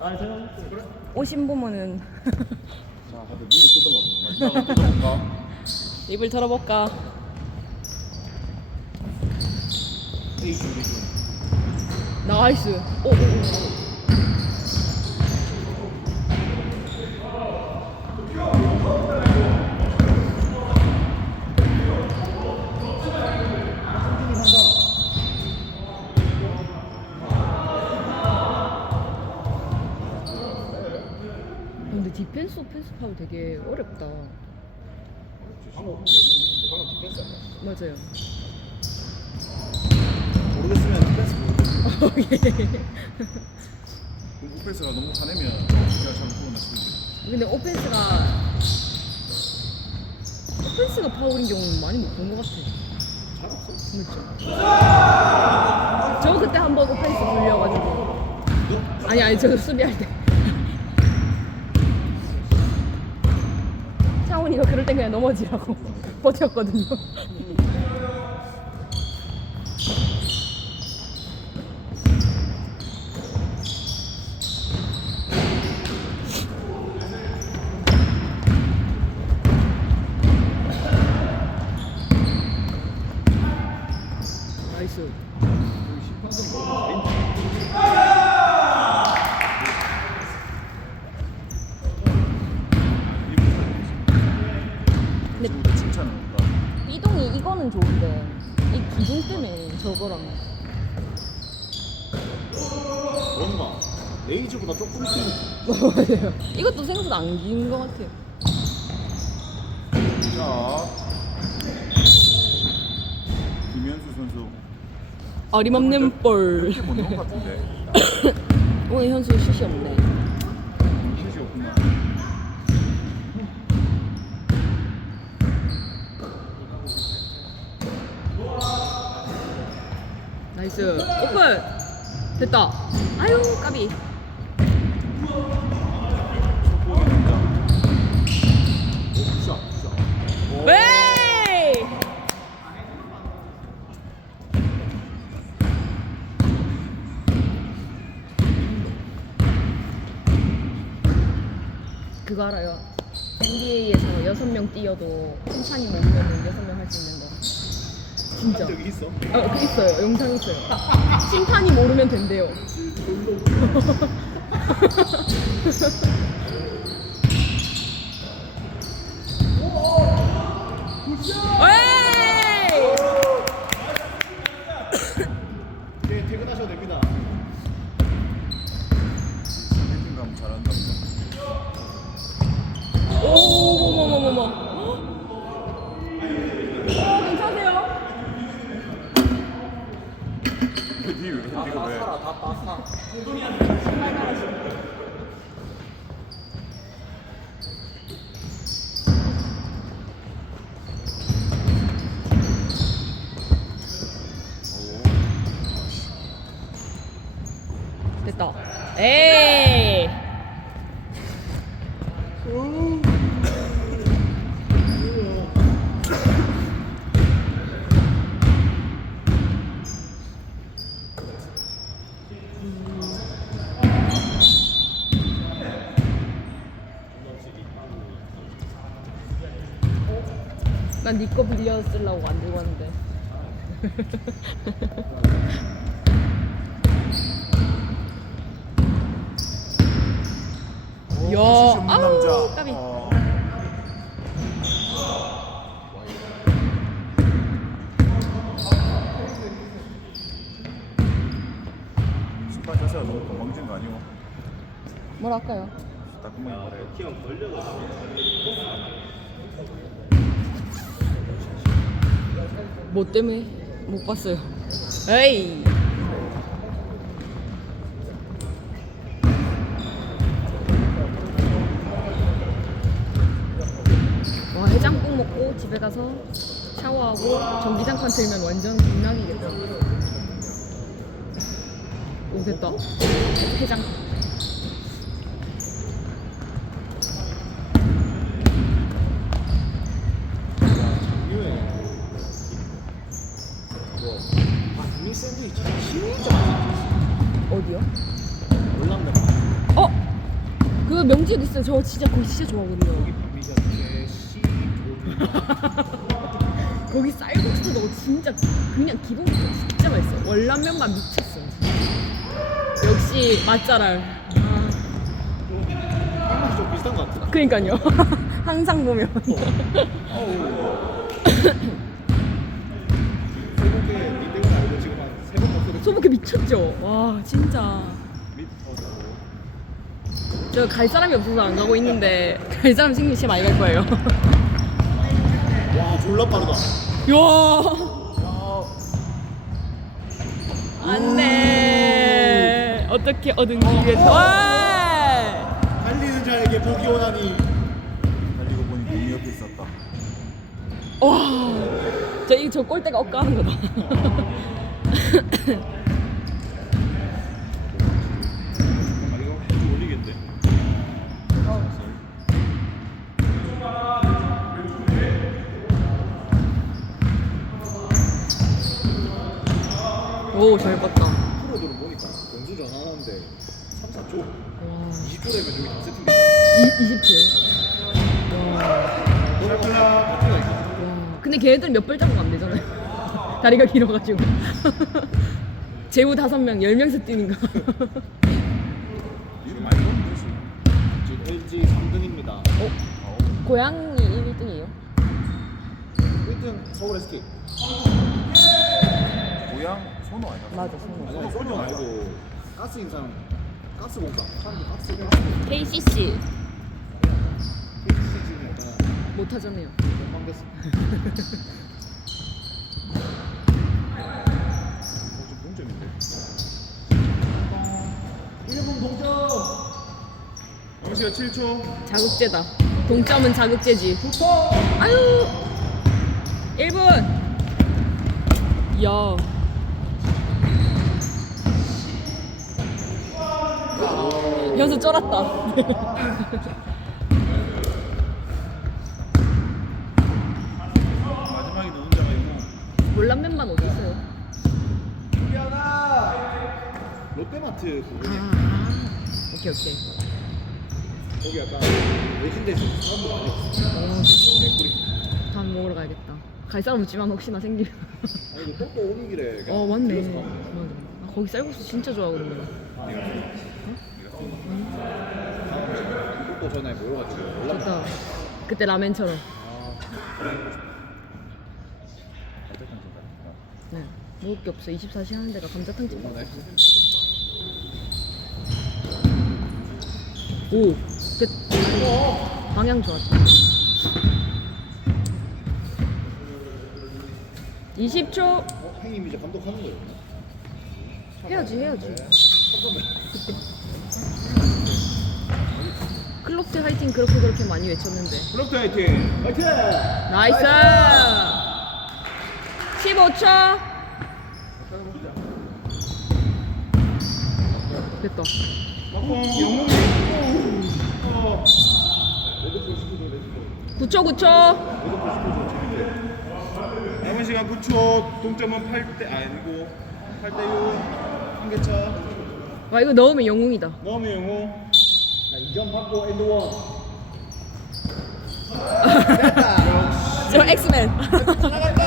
아. 오신 보면은 자, 다들 누구? 마지막으로 뜯어볼까? 입을 털어볼까? B 중. 나이스. 오, 오, 오. 근데 디펜스 오펜스 파울 되게 어렵다. 방금 방금 디펜스 아니야? 맞아요. 모르겠으면 디펜스 모르겠어. 예. 오펜스가 너무 화내면 제가 보나 싶은데. 근데 오펜스가 오펜스가 파울인 경우는 많이 못 본 것 같아. 잘 없어? 그렇죠. 저 그때 한번 오펜스 불려가지고 아니 아니 저 수비할 때 샤오니가 그럴 땐 그냥 넘어지라고 버텼거든요. 나이스. 여기 심판들이 너무 잘했네. 근데 근데 칭찬은 없다. 이동이 이거는 좋은데 이 기둥 때문에 저거랑 뭔가 레이즈보다 조금 긴 맞아요. 이것도 생각보다 안 긴 것 같아요. 자, 김현수 선수 어림없는 볼. 이렇게 못 넣은 것 같은데 오늘 현수 슛이 없네. 슛이 없구나. 나이스. 오픈. 됐다. 아유 까비. 웨이. 그거 알아요? NBA에서 여섯 명 뛰어도 칭찬이 못 오면 여섯 명 할 수 있는 거. 진짜. 한 적이 있어? 어, 그 있어요. 영상 있어요. 심판이 모르면 된대요. 에이! 네, 퇴근하셔도 됩니다. 캠핑감 잘한다. 오머머머머머. 어, 괜찮으세요? 니 왜? 니가 왜? 됐다. 에이! 난 네 거 빌려 쓰려고 안 들고 왔는데. 오, 야, 아우. 까비. 어. 심판 자세가 너무 건방진 거 아니오? 뭐라 할까요? 따끔하게 말해. 뭐 때문에 못 봤어요. 에이. 와 해장국 먹고 집에 가서 샤워하고 전기장판 틀면 완전 극락이겠다. 오 됐다. 해장. 이거에 그거 반미 샌드위치 진짜 맛있어. 어디요? 월남대 명지에도 있어요. 저 진짜 거기 진짜 좋아하거든요. 거기 쌀국수도 진짜 그냥 기본부터 진짜 맛있어. 월남면만 미쳤어. 역시 맛잘알. 아, 향이 좀 비슷한 것 같아 그러니까요. 항상 보면. 먹거든 소복해 미쳤죠. 와 진짜. 저 갈 사람이 없어서 안 가고 있는데 갈 사람 생기면 진짜 많이 갈 거예요. 와 졸라 빠르다 야. 안돼. 어떻게 얻은지 위해서. 와. 달리는 자에게 복이 오나니 달리고 보니 몸이 옆에 있었다 와. 저 이거 저 꼴대가 엇가는 거다. 아 이거 좀 올리겠대 오, 잘 봤다. 프로들은 보니까 공수 전환하는데 3, 4초 와. 20초 되면 여기 다 세팅돼 이, 20초요? 와. 있어 와. 근데 걔네들은 몇 발자국 안 되잖아요. 다리가 길어가지고. 제우 다섯 명, 열 명씩 뛰는 거. 이거 많이 먹으면 되지 지금 LG 3등입니다 어? 고양이 1등이에요? 1등 서울 SK 고향 선호 아니야? 맞아, 선호. 선호 말고 가스 인상 가스 공사 사람들 가스 가스 KCC KCC 지금 약간 못하잖아요. 건강됐어 어좀 동점인데 1분 동점 영시가 7초 자극제다. 동점은 자극제지. 아유. 1분. 야. 현수 쫄았다. 마지막에 누군 자가 있고 몰란맨만 어디 있어요? 롯데마트 그거 아. 오케이 오케이. 거기 약간 외진데서 사람들 많이 없어 개꿀이 다음 먹으러 가야겠다. 갈 사람 없지만 혹시나 생기면. 아니 이거 뽀뽀 오는 길에 그냥 어 맞네. 들려서 맞아. 가면 돼. 아, 거기 쌀국수 진짜 좋아하거든요. 네가 뽀뽀 전화에 모여가지고 연락 좋다. 그때 라멘처럼. 어쨌든 진짜 네. 먹을 게 없어. 24시 하는 데가 감자탕 집. 얼마나 오. 됐. 방향 좋았다. 20초. 어? 형님 이제 감독하는 거예요? 해야지 해야지. 클럽트 화이팅 그렇게 그렇게 많이 외쳤는데. 플러트 화이팅! 화이팅! 나이스. 15초. 됐다. 막공 영웅이 9초 9초. 남은 시간 9초 동점은 8대 아니고 8대 6 한개차 와 이거 넣으면 영웅이다. 너무 영웅 자 2점 받고 엔드 원 저 엑스맨. 나간다